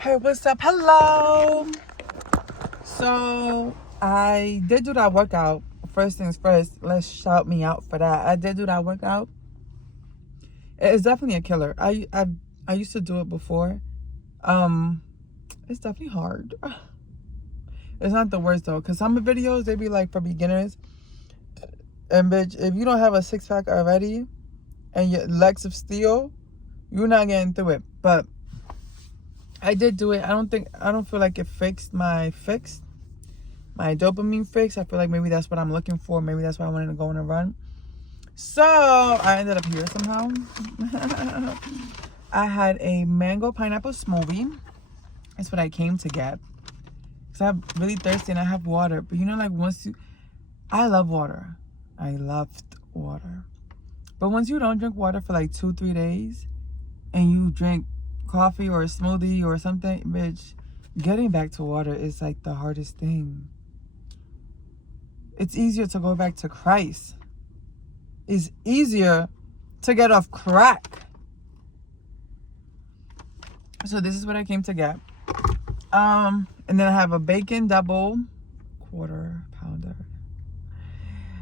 Hey, what's up? Hello. So I did do that workout. First things first, let's shout me out for that. I did do that workout. It's definitely a killer. I used to do it before. Um, it's definitely hard. It's not the worst though, cause some videos they be like for beginners. And bitch, if you don't have a 6-pack already and your legs of steel, you're not getting through it. But I did do it. I don't feel like it fixed my dopamine fix. I feel like maybe that's what I'm looking for. Maybe that's why I wanted to go on a run. So I ended up here somehow. I had a mango pineapple smoothie. That's what I came to get. Because I'm really thirsty and I have water. But you know, like I love water. I loved water. But once you don't drink water for like 2-3 days and you drink coffee or a smoothie or something, bitch, getting back to water is like the hardest thing. It's easier to go back to Christ. It's easier to get off crack. So this is what I came to get. And then I have a bacon double quarter pounder.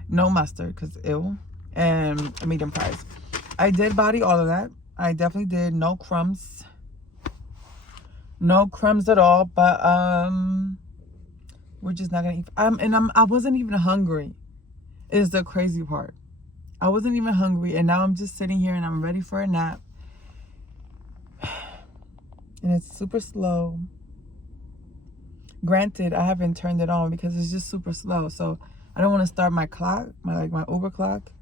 No mustard, because ew. And a medium fries. I did body all of that. I definitely did. No crumbs. No crumbs at all. But we're just not gonna eat. I wasn't even hungry. Is the crazy part. I wasn't even hungry, and now I'm just sitting here and I'm ready for a nap. And it's super slow. Granted, I haven't turned it on because it's just super slow. So I don't want to start my clock, my Uber clock,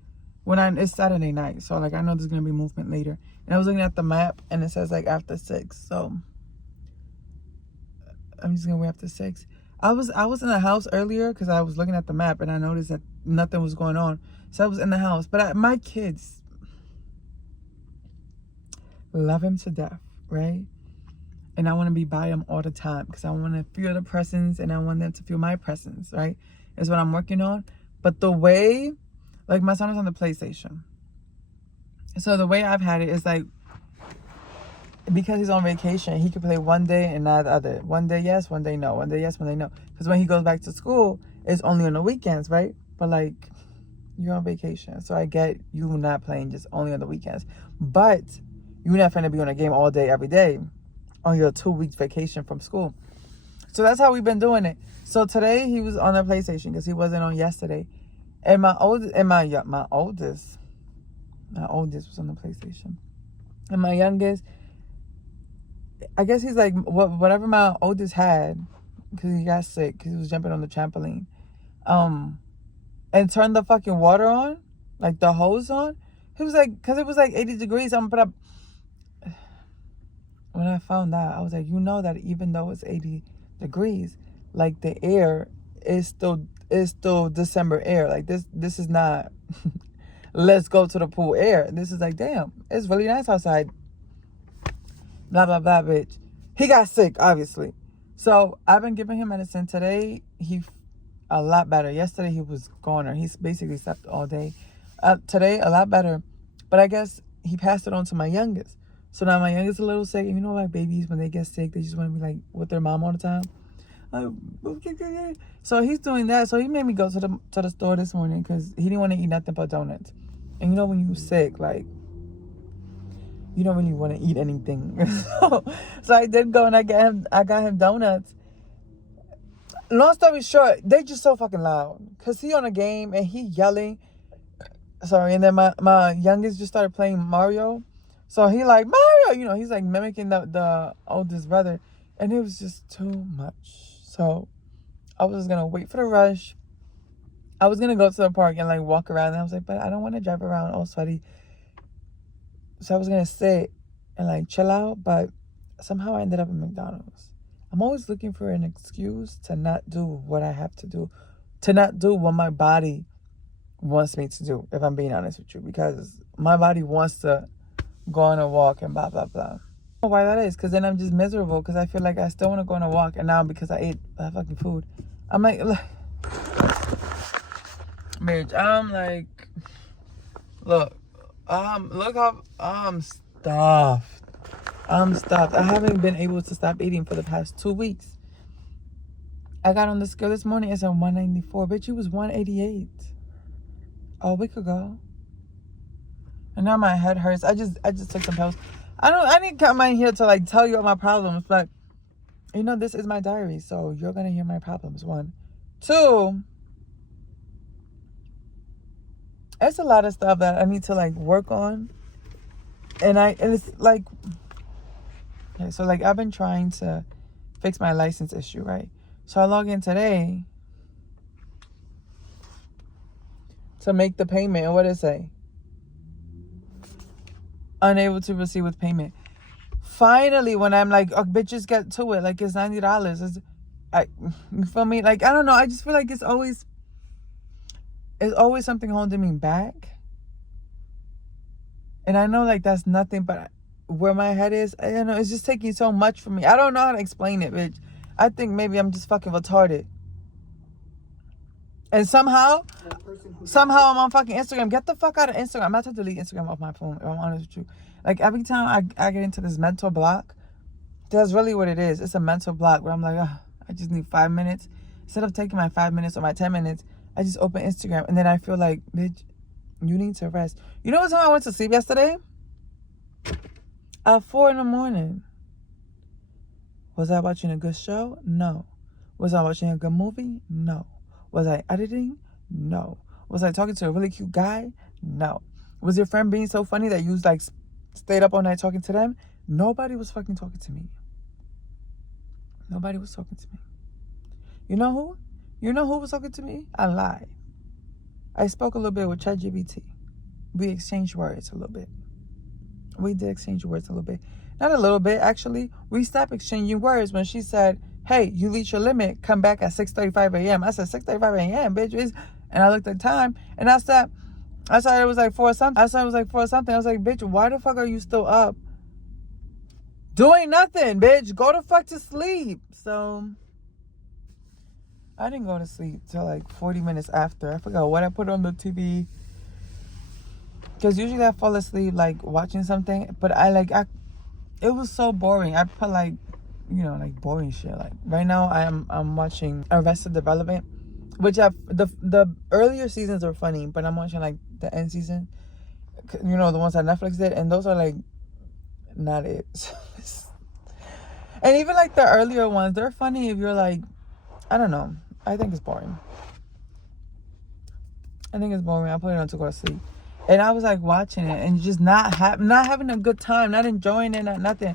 it's Saturday night. So like I know there's gonna be movement later. And I was looking at the map and it says like after 6. So I'm just gonna wait after 6. I was in the house earlier because I was looking at the map and I noticed that nothing was going on. So I was in the house. But my kids love him to death, right? And I want to be by them all the time because I want to feel the presence and I want them to feel my presence, right? Is what I'm working on. But the way, like my son is on the PlayStation. So the way I've had it is like, because he's on vacation, he can play one day and not the other. One day yes, one day no. One day yes, one day no. Because when he goes back to school, it's only on the weekends, right? But like, you're on vacation. So I get you not playing just only on the weekends. But you're not going to be on a game all day, every day on your 2 weeks vacation from school. So that's how we've been doing it. So today he was on the PlayStation because he wasn't on yesterday. And my oldest was on the PlayStation. And my youngest, I guess he's like whatever my oldest had, because he got sick because he was jumping on the trampoline, and turned the fucking water on, like the hose on. He was like, because it was like 80 degrees. I'm gonna put up. When I found out, I was like, you know that even though it's 80 degrees, like the air is still December air. Like this is not. Let's go to the pool air. This is like, damn, it's really nice outside. Blah, blah, blah, bitch. He got sick, obviously. So I've been giving him medicine. Today, he a lot better. Yesterday, he was goner. He's basically slept all day. Today, a lot better. But I guess he passed it on to my youngest. So now my youngest is a little sick. And you know, like babies, when they get sick, they just want to be like with their mom all the time. So he's doing that. So he made me go to the store this morning because he didn't want to eat nothing but donuts. And you know, when you're sick, like, you don't really want to eat anything. So I did go and I got him donuts. Long story short, they just so fucking loud. Because he on a game and he yelling. Sorry, and then my youngest just started playing Mario. So he like, Mario! You know, he's like mimicking the oldest brother. And it was just too much. So I was just going to wait for the rush. I was going to go to the park and like walk around. And I was like, but I don't want to drive around all sweaty. So I was going to sit and like chill out, but somehow I ended up at McDonald's. I'm always looking for an excuse to not do what I have to do, to not do what my body wants me to do, if I'm being honest with you, because my body wants to go on a walk and blah, blah, blah. I don't know why that is, because then I'm just miserable because I feel like I still want to go on a walk, and now because I ate that fucking food, I'm like, bitch, I'm like, look how I'm stuffed. I'm stopped. I haven't been able to stop eating for the past 2 weeks. I got on the scale this morning. It's at 194. Bitch, you was 188 a week ago. And now my head hurts. I just took some pills. I didn't come in here to like tell you all my problems, but you know this is my diary, so you're gonna hear my problems. 1, 2. It's a lot of stuff that I need to like work on, and it's like, okay, so like I've been trying to fix my license issue, right? So I log in today to make the payment, and what did it say? Unable to proceed with payment. Finally, when I'm like, oh, bitches, get to it. Like, it's $90. You feel me? Like, I don't know. I just feel like it's always something holding me back. And I know, like, that's nothing, but where my head is, I don't know, it's just taking so much from me. I don't know how to explain it, bitch. I think maybe I'm just fucking retarded. And somehow I'm on fucking Instagram. Get the fuck out of Instagram. I'm about to delete Instagram off my phone, if I'm honest with you. Like, every time I get into this mental block, that's really what it is. It's a mental block where I'm like, I just need 5 minutes. Instead of taking my 5 minutes or my 10 minutes, I just open Instagram. And then I feel like, bitch, you need to rest. You know what time I went to sleep yesterday? At 4 a.m. Was I watching a good show? No. Was I watching a good movie? No. Was I editing? No. Was I talking to a really cute guy? No. Was your friend being so funny that you like stayed up all night talking to them? Nobody was fucking talking to me. Nobody was talking to me. You know who? You know who was talking to me? I lied. I spoke a little bit with ChatGPT. We exchanged words a little bit. We did exchange words a little bit. Not a little bit, actually. We stopped exchanging words when she said, hey, you reached your limit. Come back at 6:35 a.m. I said, 6:35 a.m., bitch. And I looked at the time, and I said it was like 4 something. I was like, bitch, why the fuck are you still up? Doing nothing, bitch. Go the fuck to sleep. So I didn't go to sleep till like 40 minutes after. I forgot what I put on the TV. Because usually I fall asleep like watching something. But it was so boring. I put like, like boring shit. Like right now I'm watching Arrested Development. Which the earlier seasons are funny. But I'm watching like the end season. The ones that Netflix did. And those are like not it. And even like the earlier ones, they're funny if you're like, I don't know. I think it's boring. I put it on to go to sleep. And I was like watching it and just not having a good time, not enjoying it, not nothing.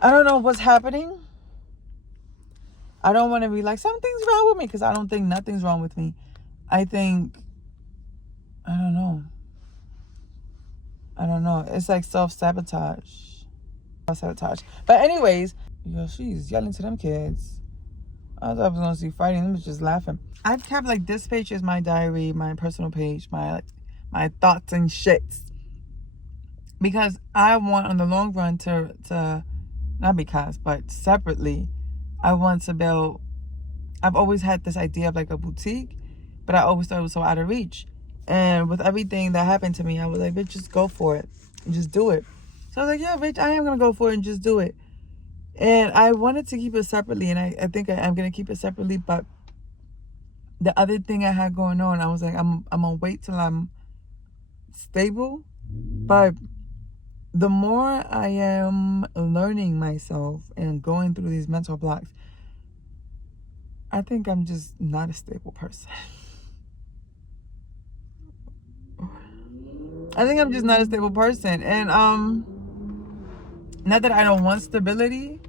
I don't know what's happening. I don't want to be like, something's wrong with me, because I don't think nothing's wrong with me. I think, I don't know. It's like self-sabotage. But anyways, she's yelling to them kids. I thought I was going to see fighting. Them was just laughing. I've kept like this page is my diary, my personal page, my thoughts and shits. Because I want on the long run to not because, but separately, I want to build. I've always had this idea of like a boutique, but I always thought it was so out of reach. And with everything that happened to me, I was like, bitch, just go for it. And just do it. So I was like, yeah, bitch, I am going to go for it and just do it. And I wanted to keep it separately, and I think I'm going to keep it separately. But the other thing I had going on, I was like, I'm going to wait till I'm stable. But the more I am learning myself and going through these mental blocks, I think I'm just not a stable person. I think I'm just not a stable person. And not that I don't want stability.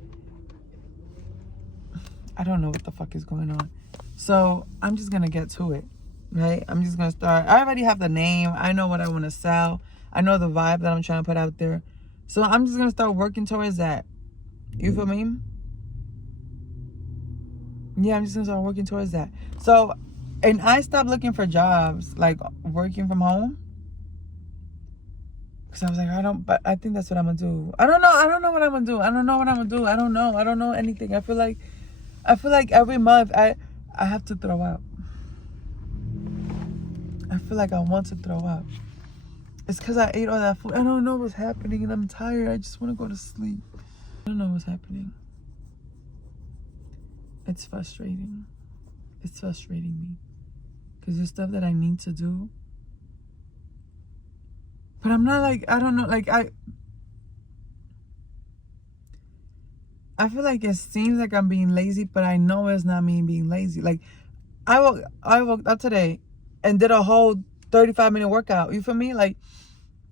I don't know what the fuck is going on. So I'm just going to get to it, right? I'm just going to start. I already have the name. I know what I want to sell. I know the vibe that I'm trying to put out there. So I'm just going to start working towards that. You feel me? Yeah, I'm just going to start working towards that. So, and I stopped looking for jobs, like working from home. Because I was like, but I think that's what I'm going to do. I don't know what I'm going to do. I don't know anything. I feel like every month I have to throw up. I feel like I want to throw up. It's because I ate all that food. I don't know what's happening and I'm tired. I just want to go to sleep. I don't know what's happening. It's frustrating. It's frustrating me. Because there's stuff that I need to do. But I'm not like, I don't know, like I feel like it seems like I'm being lazy, but I know it's not me being lazy. Like I woke up today and did a whole 35-minute workout. You feel me? Like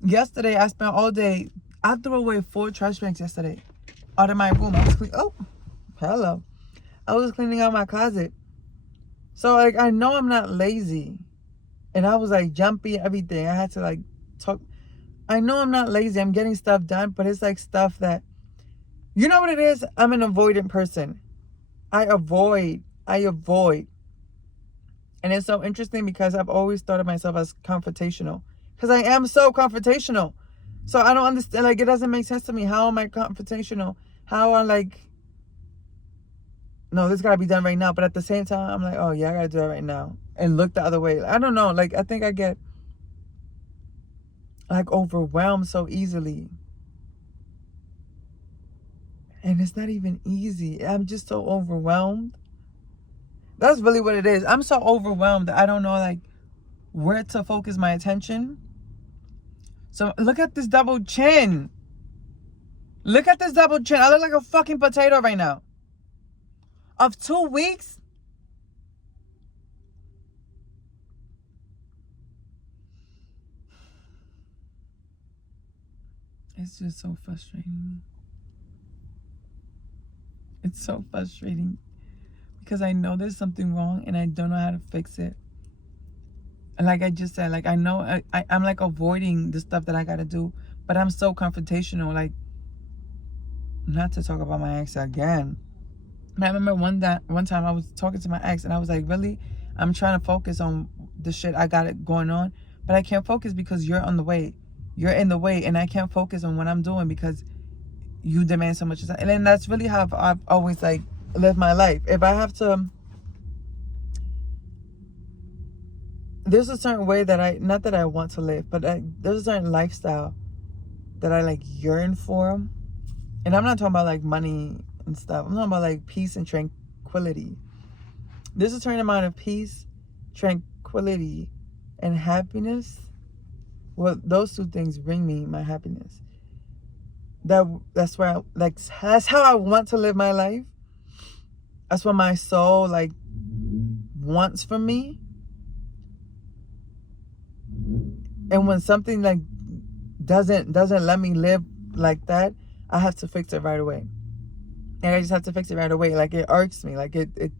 yesterday I spent all day. I threw away 4 trash bags yesterday out of my room. Hello. I was cleaning out my closet. So like I know I'm not lazy. And I was like jumpy, everything. I had to like talk. I know I'm not lazy. I'm getting stuff done, but it's like stuff that, you know what it is? I'm an avoidant person. I avoid. And it's so interesting because I've always thought of myself as confrontational. Because I am so confrontational. So I don't understand. Like, it doesn't make sense to me. How am I confrontational? How I'm like, no, this got to be done right now. But at the same time, I'm like, oh, yeah, I got to do that right now. And look the other way. I don't know. Like, I think I get, like, overwhelmed so easily. And it's not even easy. I'm just so overwhelmed. That's really what it is. I'm so overwhelmed that I don't know, like, where to focus my attention. So look at this double chin. Look at this double chin. I look like a fucking potato right now. Of 2 weeks? It's just so frustrating. It's so frustrating. Because I know there's something wrong and I don't know how to fix it. And like I just said, like I know I'm like avoiding the stuff that I gotta do. But I'm so confrontational. Like, not to talk about my ex again. But I remember one time I was talking to my ex and I was like, really? I'm trying to focus on the shit I got it going on. But I can't focus because you're on the way. You're in the way. And I can't focus on what I'm doing because you demand so much. And then that's really how I've always like lived my life. If I have to, there's a certain way that not that I want to live, but there's a certain lifestyle that I like yearn for. And I'm not talking about like money and stuff. I'm talking about like peace and tranquility. There's a certain amount of peace, tranquility, and happiness. Well, those 2 things bring me my happiness. That's where that's how I want to live my life. That's what my soul like wants from me. And when something like doesn't let me live like that, I have to fix it right away. And I just have to fix it right away. Like, it irks me. Like, it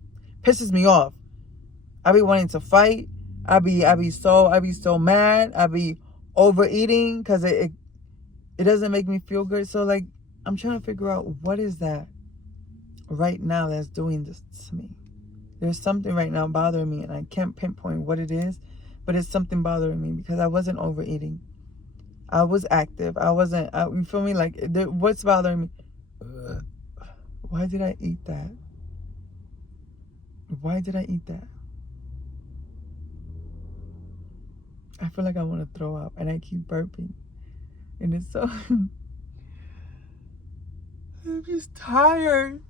pisses me off. I be wanting to fight. I be so mad. I be overeating because it doesn't make me feel good. So like, I'm trying to figure out what is that right now that's doing this to me. There's something right now bothering me and I can't pinpoint what it is, but it's something bothering me because I wasn't overeating. I was active. You feel me? Like, what's bothering me? Why did I eat that? Why did I eat that? I feel like I want to throw up and I keep burping. And it's so... I'm just tired.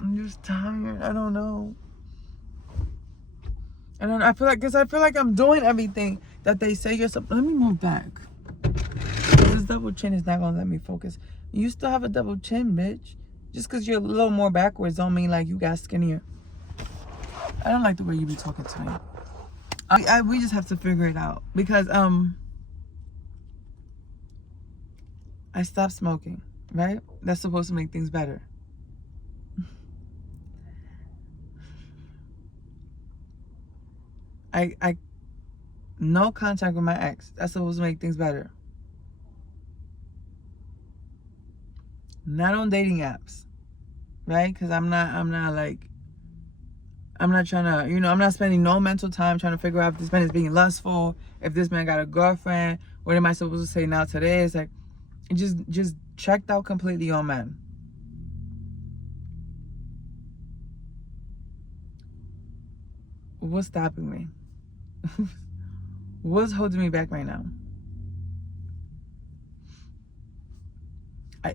I don't know. I feel like I'm doing everything that they say you're supposed... Let me move back. This double chin is not going to let me focus. You still have a double chin, bitch. Just because you're a little more backwards don't mean like you got skinnier. I don't like the way you be talking to me. We just have to figure it out. Because I stopped smoking, right? That's supposed to make things better. I no contact with my ex. That's supposed to make things better. Not on dating apps, right? Because I'm not trying to, I'm not spending no mental time trying to figure out if this man is being lustful, if this man got a girlfriend, what am I supposed to say now to this? Like, just checked out completely on men. What's stopping me? What's holding me back right now?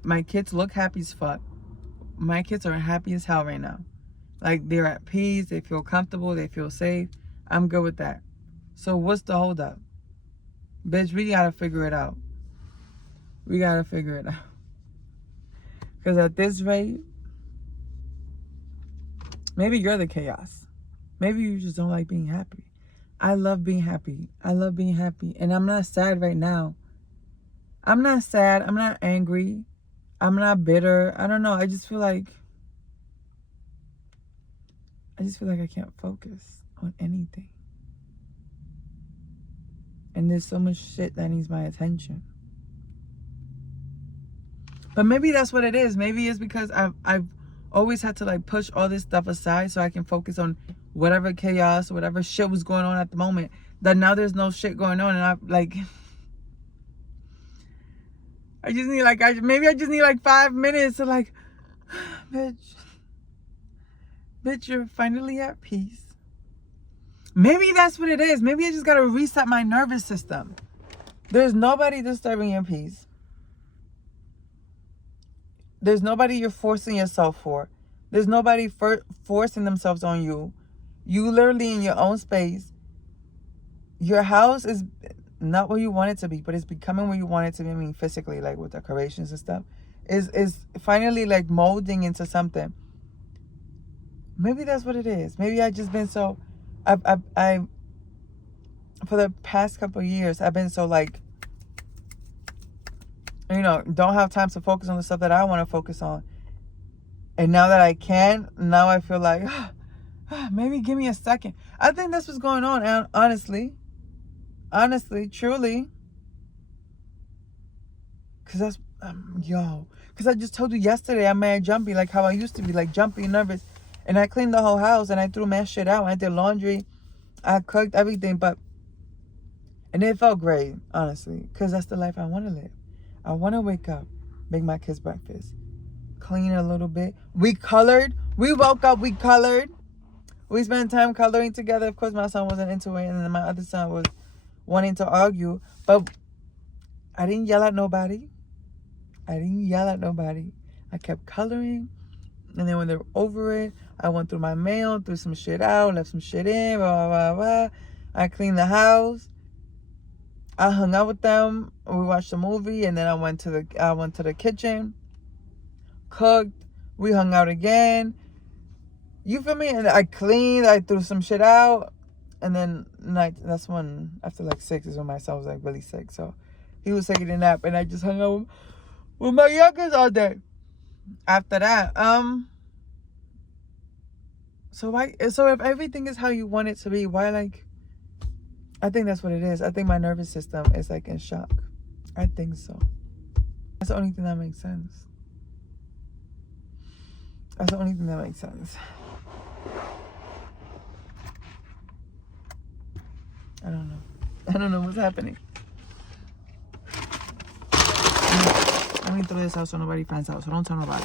My kids look happy as fuck. My kids are happy as hell right now. Like, they're at peace. They feel comfortable. They feel safe. I'm good with that. So what's the holdup? Bitch, we gotta figure it out. We gotta figure it out. Because at this rate, maybe you're the chaos. Maybe you just don't like being happy. I love being happy. I love being happy. And I'm not sad right now. I'm not sad. I'm not angry. I'm not bitter. I don't know. I just feel like I can't focus on anything. And there's so much shit that needs my attention. But maybe that's what it is. Maybe it's because I've always had to like push all this stuff aside so I can focus on whatever chaos, whatever shit was going on at the moment. That now there's no shit going on, and I just need like 5 minutes to like, bitch, you're finally at peace. Maybe that's what it is. Maybe I just gotta reset my nervous system. There's nobody disturbing your peace. There's nobody you're forcing yourself for. There's nobody forcing themselves on you. You literally in your own space. Your house is not where you want it to be, but it's becoming where you want it to be. I mean, physically, like with decorations and stuff, is finally like molding into something. Maybe that's what it is. Maybe I just been so, I for the past couple of years, I've been so like, you know, don't have time to focus on the stuff that I want to focus on. And now that I can, now I feel like, maybe give me a second. I think that's what's going on. And honestly, truly. Because that's, because I just told you yesterday I'm mad jumpy, like how I used to be, like jumpy and nervous. And I cleaned the whole house and I threw mad shit out. I did laundry. I cooked everything. And it felt great, honestly. Because that's the life I want to live. I want to wake up, make my kids breakfast, clean a little bit. We colored. We woke up, we colored. We spent time coloring together. Of course, my son wasn't into it, and then my other son was wanting to argue. But I didn't yell at nobody. I kept coloring. And then when they were over it, I went through my mail, threw some shit out, left some shit in, blah, blah, blah, blah. I cleaned the house. I hung out with them. We watched a movie, and then I went to the kitchen, cooked. We hung out again. You feel me? And I cleaned. I threw some shit out, and then night. That's when after like 6 is when my son was like really sick, so he was taking a nap, and I just hung out with my youngest all day. After that, so if everything is how you want it to be, why like? I think that's what it is. I think my nervous system is like in shock. I think so. That's the only thing that makes sense. I don't know what's happening. Let me throw this out so nobody finds out. So don't tell nobody.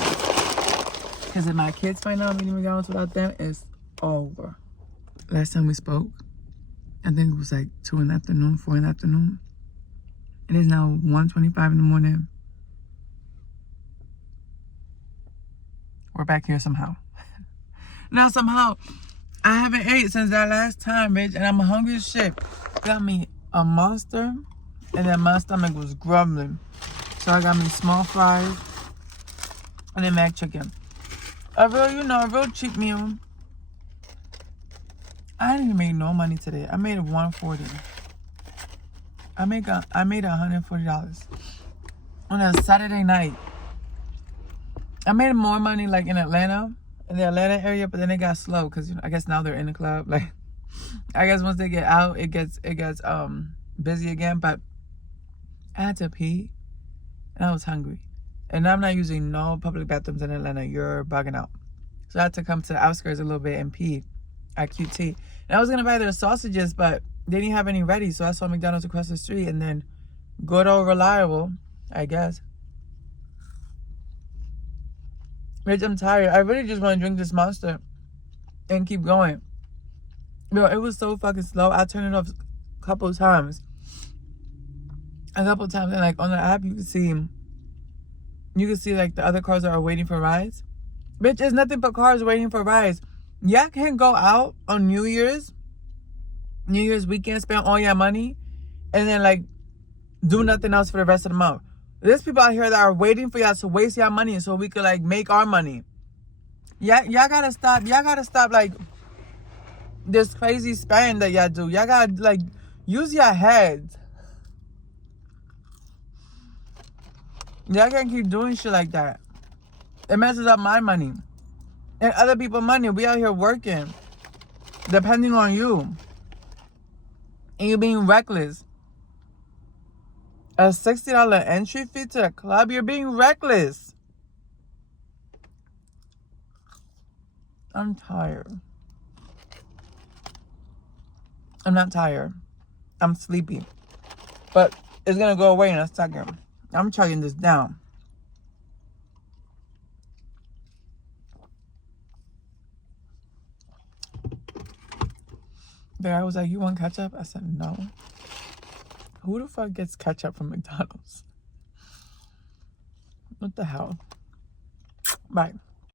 Because if my kids find out I'm eating McDonald's without them, it's over. Last time we spoke, I think it was like 2 in the afternoon, 4 in the afternoon. It is now 1:25 in the morning. We're back here somehow. Now somehow, I haven't ate since that last time, bitch, and I'm hungry as shit. Got me a Monster, and then my stomach was grumbling. So I got me small fries, and then mac chicken. A real cheap meal. I didn't make no money today. I made $140. I made $140 on a Saturday night. I made more money like in the Atlanta area, but then it got slow because I guess now they're in the club. Like, I guess once they get out, it gets busy again. But I had to pee, and I was hungry, and I'm not using no public bathrooms in Atlanta. You're bugging out. So I had to come to the outskirts a little bit and pee at QT. And I was gonna buy their sausages, but they didn't have any ready, so I saw McDonald's across the street, and then good old Reliable, I guess. Bitch, I'm tired. I really just want to drink this Monster and keep going. Bro, it was so fucking slow. I turned it off a couple times. And like on the app, you can see You can see like the other cars are waiting for rides. Bitch, it's nothing but cars waiting for rides. Y'all can't go out on New Year's weekend, spend all your money, and then like do nothing else for the rest of the month. There's people out here that are waiting for y'all to waste your money so we could like make our money. Y'all gotta stop. Y'all gotta stop like this crazy spend that y'all do. Y'all gotta like use your heads. Y'all can't keep doing shit like that. It messes up my money and other people's money. We out here working, depending on you, and you being reckless. A $60 entry fee to the club, you're being reckless. I'm tired. I'm not tired. I'm sleepy. But it's gonna go away in a second. I'm chugging this down. The guy was like, "You want ketchup?" I said, "No." Who the fuck gets ketchup from McDonald's? What the hell? Bye.